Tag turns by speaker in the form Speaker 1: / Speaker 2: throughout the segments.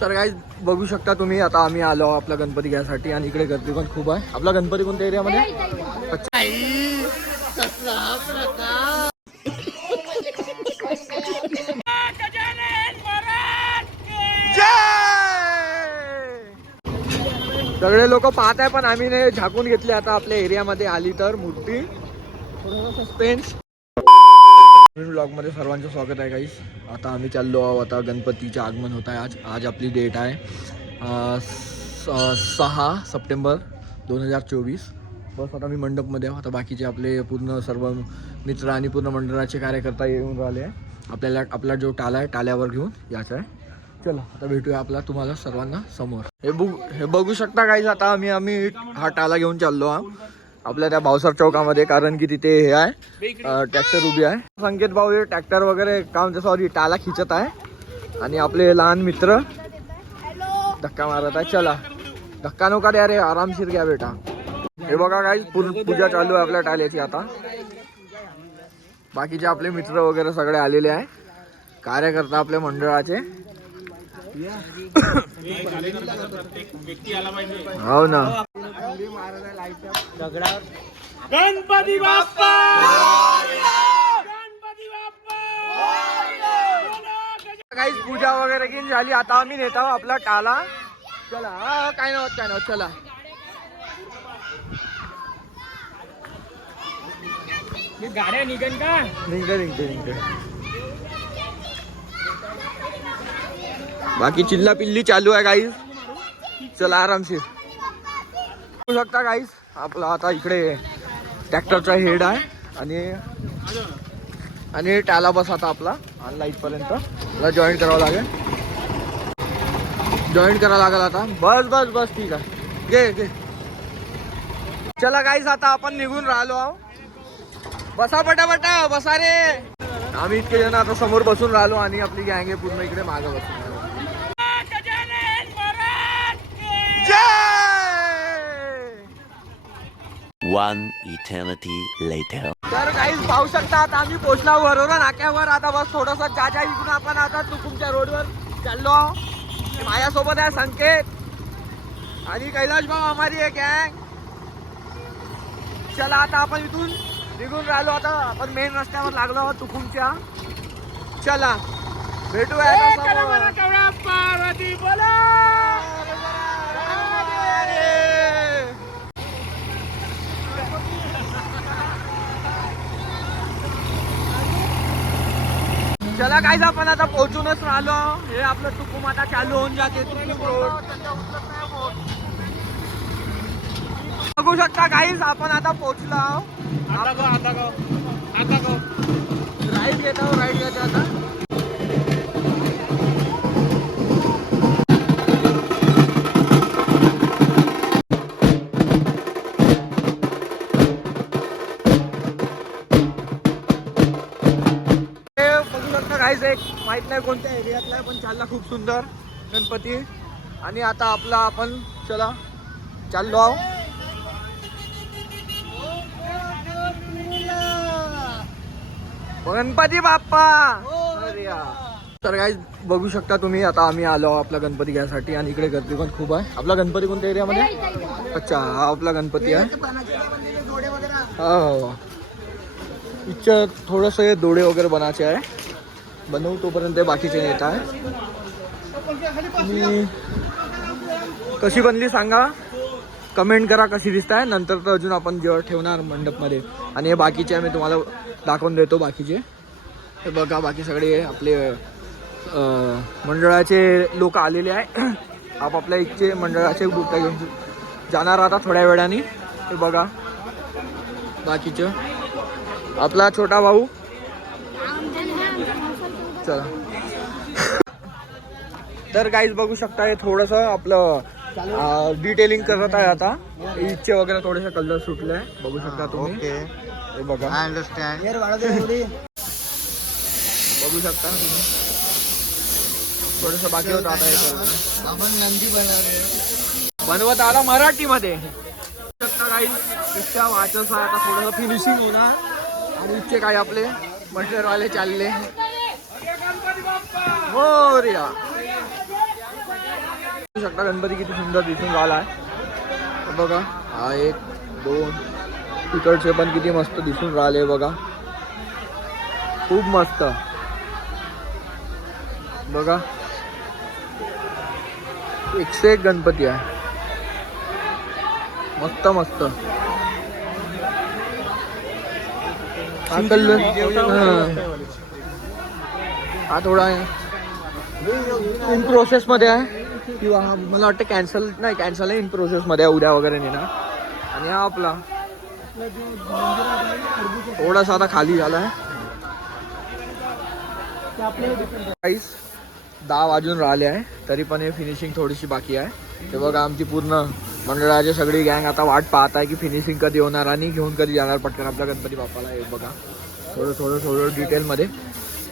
Speaker 1: तर काय बघू शकता तुम्ही आता आम्ही आलो आपला गणपती घ्यायसाठी आणि इकडे गर्दी पण खूप आहे. आपला गणपती कोणत्या एरियामध्ये सगळे लोक पाहत आहे पण आम्ही नाही झाकून घेतले. आता आपल्या एरियामध्ये आली तर मूर्ती. सस्पेन्स ब्लॉगमध्ये सर्वांचं स्वागत आहे काहीच आता आम्ही चाललो आहोत आता गणपतीचे आगमन होत आहे. आज आज आपली डेट आहे स- सहा सप्टेंबर दोन हजार चोवीस. बस आता मी मंडपमध्ये आहोत. आता बाकीचे आपले पूर्ण सर्व मित्र आणि पूर्ण मंडळाचे कार्यकर्ता येऊन राहिले आहे आपल्याला आपला जो टाला आहे टाल्यावर घेऊन याचा आहे. चला आता भेटूया आपला तुम्हाला सर्वांना समोर. हे बघू हे बघू शकता काहीच आता आम्ही आम्ही हा टाला घेऊन चाललो आहोत. आपल्या त्या भावसार चौकामध्ये कारण की तिथे हे आहे ट्रॅक्टर उभी आहे. संकेत भाऊ हे ट्रॅक्टर वगैरे काम सॉरी टाला खिचत आहे. आणि आपले लहान मित्र धक्का मारत आहे. चला. धक्का नका द्या रे आरामशीर घ्या बेटा. हे बघा काही पूजा चालू आहे आपल्या टाल्याची आता. बाकीचे आपले मित्र वगैरे सगळे आलेले आहे. कार्यकर्ता आपल्या मंडळाचे. हो ना.
Speaker 2: गणपती बाप्पा! गणपती बाप्पा!
Speaker 1: काही पूजा वगैरे की झाली. आता आम्ही नेत आहोत आपला टाला चला. हा, काय नव्हत काय नव्हत चला.
Speaker 2: गाड्या निघन का?
Speaker 1: निघते निघते निघते बाकी चिल्ला पिल्ली चालू आहे गाईस चला आरामशीर. बघू शकता गाईस आपला आता इकडे ट्रॅक्टरचा हेड आहे आणि आणि टाला बस आता आपला आणि लाइट पर्यंत. मला जॉईन करावं लागेल. जॉईन करावं लागेल आता. बस बस बस ठीक आहे. घे घे. चला गाईस आता आपण निघून राहिलो आहो. बसा पटापटा बसा रे. आम्ही इतके जण आता समोर बसून राहिलो आणि आपली गँग आहे पूर्ण इकडे मागं बसून राहिलो. जय!
Speaker 3: One eternity later.
Speaker 1: तर काही पाहू शकता आता आम्ही पोचला वरोरा नाक्यावर आता बस थोडस ज्याच्या इकडून आपण आता तुमच्या रोडवर चाललो माझ्यासोबत आहे संकेत आणि कैलाश भाऊ आम्हारी आहे गँग चला आता आपण इथून निघून राहिलो आता आपण मेन रस्त्यावर लागलो आहोत तुकुमच्या चला भेटूया आता समोर.
Speaker 2: पार्वती बोला
Speaker 1: चला काहीच आपण आता पोहोचूनच राहिलो. हे आपलं तुकुम आता चालू होऊन जाते बघू शकता काहीच आपण आता पोहोचलो आहोत.
Speaker 2: आता गो आता गो आता गो.
Speaker 1: राईट घेत आहोत राईट घेत आता माहीत नाही कोणत्या एरियातला आहे पण चालला खूप सुंदर गणपती. आणि आता आपला आपण चला चाललो आहो गणपती बाप्पा! तर काय बघू शकता तुम्ही आता आम्ही आलो आहो आपला गणपती घ्यायसाठी आणि इकडे गर्दी पण खूप आहे. आपला गणपती कोणत्या एरियामध्ये? अच्छा हा आपला गणपती आहे. हो. इच्छा थोडंसं हे दोडे वगैरे बनायचे आहे. बनवू तोपर्यंत बाकीचे नेत आहे. आणि कशी बनली सांगा. कमेंट करा कशी दिसत आहे नंतर तर अजून आपण जेव्हा ठेवणार मंडपमध्ये. आणि हे बाकीचे आम्ही तुम्हाला दाखवून देतो बाकीचे. हे बघा बाकी सगळे आपले मंडळाचे लोक आलेले आहे. आपापल्या इथचे मंडळाचे ग्रुप घेऊन जाणार आता थोड्या वेळाने. हे बघा बाकीचं. आपला छोटा भाऊ. चला. तर काहीच बघू शकता हे थोडंसं आपलं डिटेलिंग करत आहे आता. इच्छे वगैरे थोडेसे कलर सुटले. बघू शकता तुम्ही.
Speaker 4: ओके
Speaker 1: हे बघा.
Speaker 4: आय अंडरस्टँड
Speaker 1: बघू शकता तुम्ही. थोडस बाकी होतं आता हे.
Speaker 4: आपण नंदी बनवले
Speaker 1: बनवत आला मराठीमध्ये. शकता काही इच्छा वाचस आहे आता थोडंसं फिनिशिंग होणार. आणि इच्छे काय आपले मटेरियलवाले चालले. हो रिया शकता गणपती किती सुंदर दिसून राहिला आहे बघा हा एक दोन तिकडचे पण किती मस्त दिसून राहिले बघा। खूप मस्त। बघा एकशे एक गणपती आहे मस्त मस्त। हा थोडा हा. इन प्रोसेस मध्ये आहे. किंवा मला वाटतं कॅन्सल नाही कॅन्सल इन प्रोसेस मध्ये उद्या वगैरे नेणार आणि हा आपला. थोडासा आता खाली झाला आहे काहीच दहा वाजून राहिले आहे. तरी पण हे फिनिशिंग थोडीशी बाकी आहे. ते बघा, आमची पूर्ण मंडळाची सगळी गँग आता वाट पाहत आहे की फिनिशिंग कधी होणार आणि घेऊन कधी जाणार. पटकन आपल्या गणपती बाप्पाला हे बघा. थोडं थोडं थोडं डिटेलमध्ये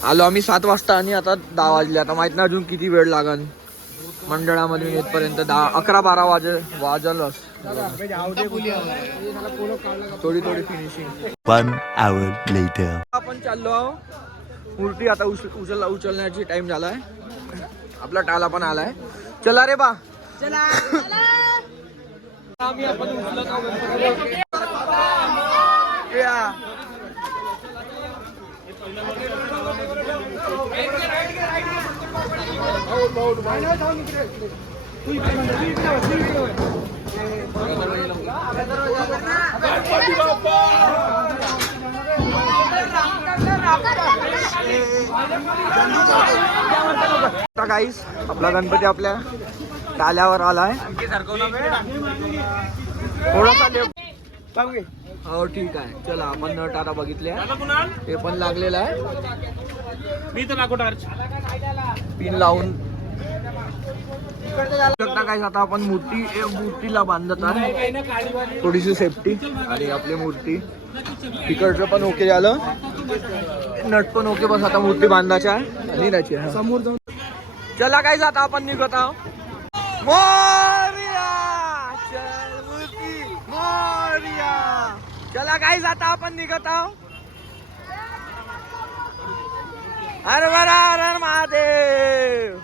Speaker 1: आलो आम्ही सात वाजता आणि आता दहा वाजले. आता माहीत नाही अजून किती वेळ लागन. मंडळामध्ये येतपर्यंत दहा अकरा बारा वाजे वाजलच. थोडी थोडी फिनिशिंग
Speaker 3: One hour later.
Speaker 1: आपण चाललो मूर्ती आता उच उचल उचलण्याची टाइम झालाय. आपला टाला पण आलाय. चला रे बा. चला आम्ही आपण उचलत आहोत गणपती. या. आता काहीच आपला गणपती आपल्या डाल्यावर आलाय. थोडासा हो ठीक आहे. चला आपण नट आता बघितले. ते पण लागलेलं आहे.
Speaker 2: मी तर लागू टार्च
Speaker 1: पिन लावून शकता काय आता आपण मूर्ती मूर्तीला बांधत आहे थोडीशी सेफ्टी आणि आपली मूर्ती. तिकडचं पण ओके झालं. नट पण ओके बस आता मूर्ती बांधायची आहे आणि त्याची समोर जाऊन चला काय आता आपण निघत आहोत. मोरया! चल मूर्ती मोरया! चला काय आता आपण निघत आहोत. हर हर महादेव!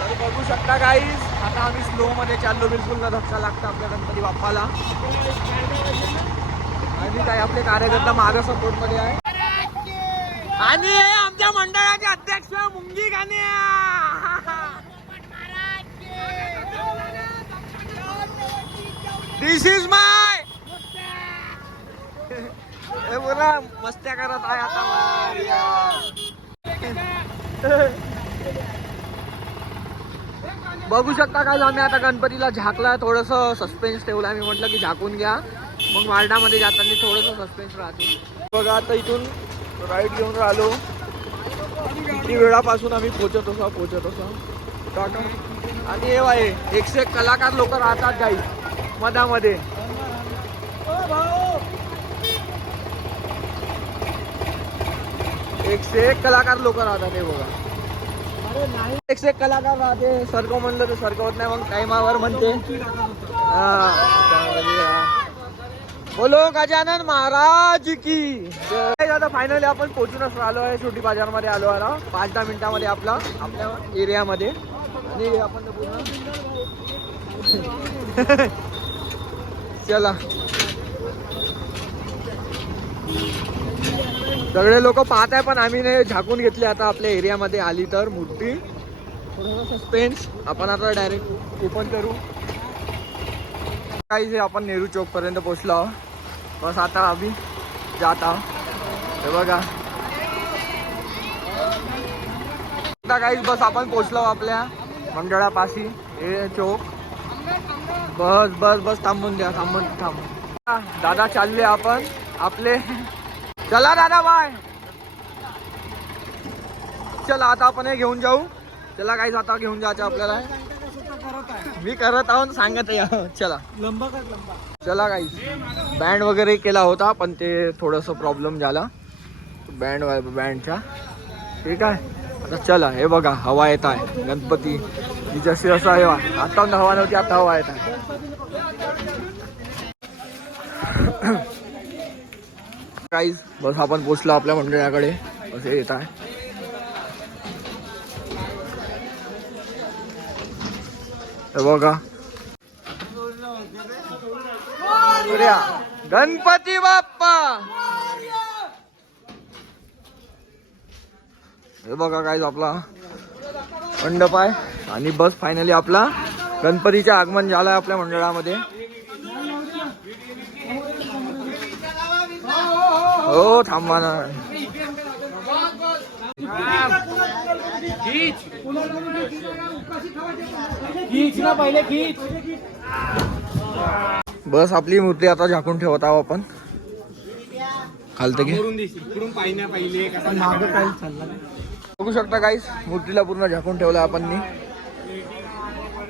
Speaker 1: तर बघू शकता काहीच आता आम्ही स्लो मध्ये चाललो बिलकुल न धक्का लागता आपल्या गणपती बाप्पाला. आणि काय आपले कार्यकर्ता मागे सपोर्टमध्ये आहे. आणि आमच्या मंडळाचे अध्यक्ष मुंगी गाण्या दिस इज माय हे बोला मस्त्या करत आहे आता बघू शकता का आम्ही आता गणपतीला झाकला थोडस सस्पेन्स ठेवलं. आम्ही म्हटलं की झाकून घ्या. मग मार्डामध्ये जाताना थोडस सस्पेन्स राहते. बघा आता इथून राईट घेऊन राहिलो. किती वेळापासून आम्ही पोचत असो पोचत असो काका. आणि हे बाई एकशे एक कलाकार लोक राहतात काही मधामध्ये. एकशे एक कलाकार लोक राहतात हे बघा. एकशे एक कलाकार राहते सरको म्हणलं तर सरकवत नाही मग टायमावर म्हणते. हा, बोलो गजानन महाराज की. आता फायनली आपण पोचूनच आलो आहे छोटी बाजारमध्ये आलो आहे पाच दहा मिनिटामध्ये आपला आपल्या एरियामध्ये आणि आपण पूर्ण चला. सगळे लोक पाहत आहे पण आम्ही नाही झाकून घेतले आता आपल्या एरियामध्ये आली तर मूर्ती सस्पेन्स आपण आता डायरेक्ट ओपन करू. काही आपण नेहरू चौक पर्यंत पोहोचलो आहोत. बस आता आम्ही जात आहोत. हे बघा. आता काहीच बस आपण पोहोचलो आपल्या मंडळापाशी. हे चौक. बस बस बस थांबून द्या थांबून थांब. दादा चालले आपण आपले. चला दादा बाय चला आता आपण हे घेऊन जाऊ. चला काहीच आता घेऊन जायचं आपल्याला. मी करत आहो सांगत या चला. चला काही बँड वगैरे केला होता पण ते थोडंसं प्रॉब्लेम झाला. बँड बँडचा ठीक आहे. आता चला हे बघा हवा येत आहे. गणपती. जशी असं आहे वा. आता हवा नव्हती आता हवा आहे. काहीच बस आपण पोचलो आपल्या मंडळाकडे. असे येत आहे. हे बघा. गणपती बाप्पा! हे बघा काय आपला मंडप आहे. आणि बस फायनली आपला गणपतीचे आगमन झालंय आपल्या मंडळामध्ये. हो, हो थांबा ना. बस आपली मूर्ती आता झाकून ठेवत आहोत आपण. खालतं की? बघू शकता काहीच मूर्तीला पूर्ण झाकून ठेवलं आपण मी.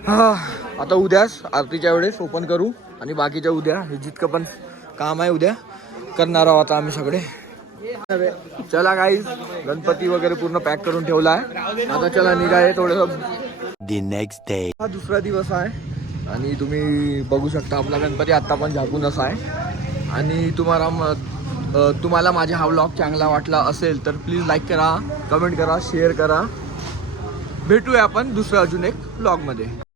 Speaker 1: हा आता उद्याच आरतीच्या वेळेस ओपन करू आणि बाकीच्या उद्या हे जितकं पण काम आहे उद्या करणार आहोत आता आम्ही सगळे. चला काहीच गणपती वगैरे पूर्ण पॅक करून ठेवला आहे. आता चला निघाय
Speaker 3: next day.
Speaker 1: हा दुसरा दिवस आहे आणि तुम्ही बघू शकता आपला गणपती आत्ता पण झाकूनच आहे. आणि तुम्हाला तुम्हाला माझा हा व्लॉग चांगला वाटला असेल तर प्लीज लाईक करा कमेंट करा शेअर करा. भेटूया आपण दुसऱ्या अजून एक व्लॉगमध्ये